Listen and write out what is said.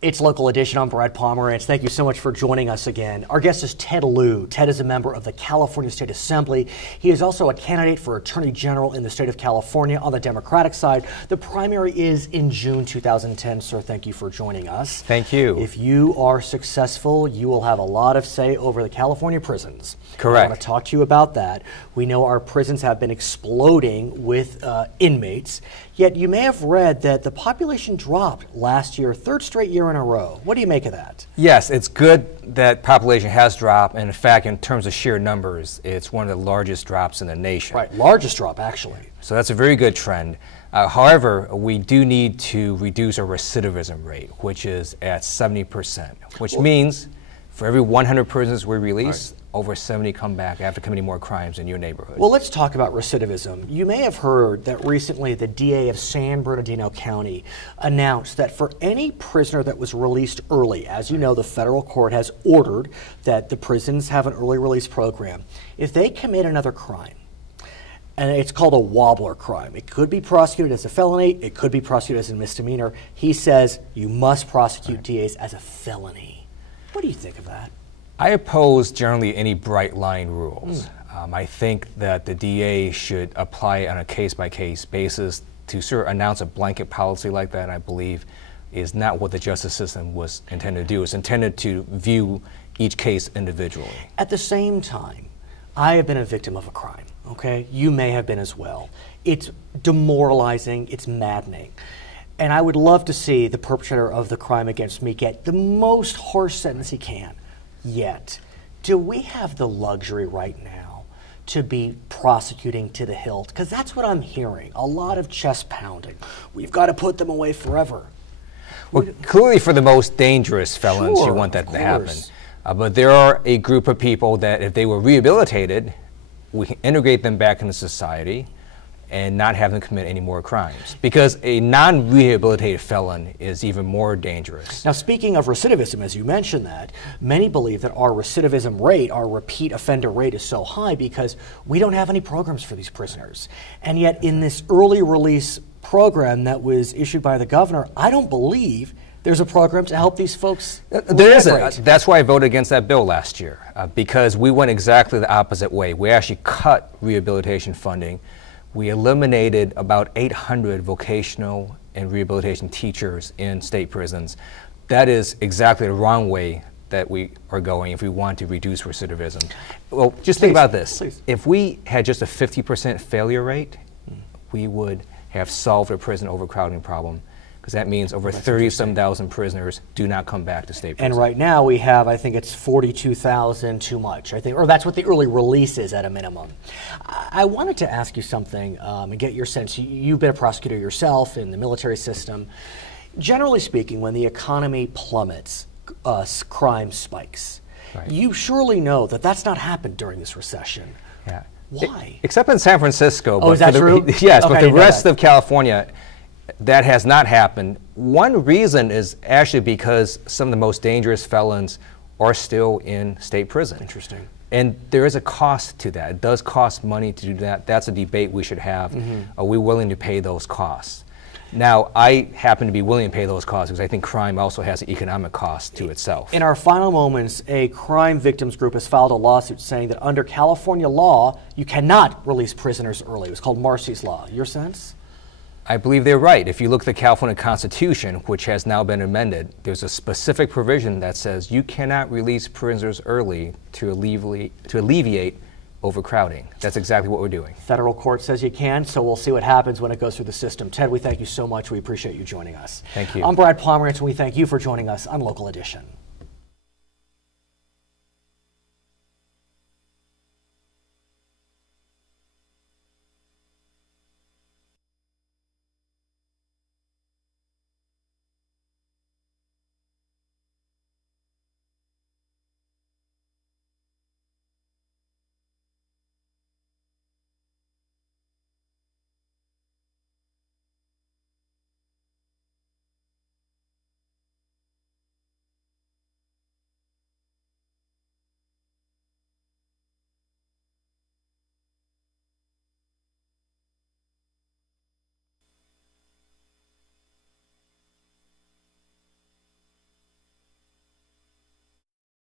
It's Local Edition. I'm Brad Pomerantz. Thank you so much for joining us again. Our guest is Ted Lieu. Ted is a member of the California State Assembly. He is also a candidate for Attorney General in the state of California on the Democratic side. The primary is in June 2010. Sir, thank you for joining us. Thank you. If you are successful, you will have a lot of say over the California prisons. Correct. I want to talk to you about that. We know our prisons have been exploding with inmates, yet you may have read that the population dropped last year, third straight year in a row. What do you make of that? Yes, it's good that population has dropped, and in fact, in terms of sheer numbers, it's one of the largest drops in the nation. Right, largest drop, actually. So that's a very good trend. However, we do need to reduce our recidivism rate, which is at 70%, which means for every 100 prisoners we release, over 70 come back after committing more crimes in your neighborhood. Well, let's talk about recidivism. You may have heard that recently the DA of San Bernardino County announced that for any prisoner that was released early, as you know, the federal court has ordered that the prisons have an early release program. If they commit another crime, and it's called a wobbler crime, it could be prosecuted as a felony, it could be prosecuted as a misdemeanor. He says you must prosecute DAs as a felony. What do you think of that? I oppose generally any bright line rules. I think that the DA should apply on a case-by-case basis. To sort of announce a blanket policy like that, I believe, is not what the justice system was intended to do. It's intended to view each case individually. At the same time, I have been a victim of a crime, okay? You may have been as well. It's demoralizing, it's maddening. And I would love to see the perpetrator of the crime against me get the most harsh sentence he can. Yet, do we have the luxury right now to be prosecuting to the hilt? Because that's what I'm hearing, a lot of chest pounding. We've got to put them away forever. Well, clearly for the most dangerous felons, you want that to happen. But there are a group of people that if they were rehabilitated, we can integrate them back into society and not have them commit any more crimes. Because a non-rehabilitated felon is even more dangerous. Now, speaking of recidivism, as you mentioned that, many believe that our recidivism rate, our repeat offender rate is so high because we don't have any programs for these prisoners. And yet in this early release program that was issued by the governor, I don't believe there's a program to help these folks. There isn't. That's why I voted against that bill last year, because we went exactly the opposite way. We actually cut rehabilitation funding. We eliminated about 800 vocational and rehabilitation teachers in state prisons. That is exactly the wrong way that we are going if we want to reduce recidivism. Well, just think about this. If we had just a 50% failure rate, we would have solved a prison overcrowding problem. Because that means over 30-some thousand prisoners do not come back to state prison. And right now we have, I think it's 42,000 too much, I think, or that's what the early release is at a minimum. I wanted to ask you something and get your sense. You've been a prosecutor yourself in the military system. Generally speaking, when the economy plummets, crime spikes. Right. You surely know that that's not happened during this recession. Yeah. Why? Except in San Francisco. Oh, is that true? Yes, okay, but the rest of California, that has not happened. One reason is actually because some of the most dangerous felons are still in state prison. Interesting. And there is a cost to that. It does cost money to do that. That's a debate we should have. Are we willing to pay those costs? Now, I happen to be willing to pay those costs because I think crime also has an economic cost to itself. In our final moments, a crime victims group has filed a lawsuit saying that under California law, you cannot release prisoners early. It was called Marcy's Law. Your sense? I believe they're right. If you look at the California Constitution, which has now been amended, there's a specific provision that says you cannot release prisoners early to alleviate overcrowding. That's exactly what we're doing. Federal court says you can, so we'll see what happens when it goes through the system. Ted, we thank you so much. We appreciate you joining us. Thank you. I'm Brad Pomerantz, and we thank you for joining us on Local Edition.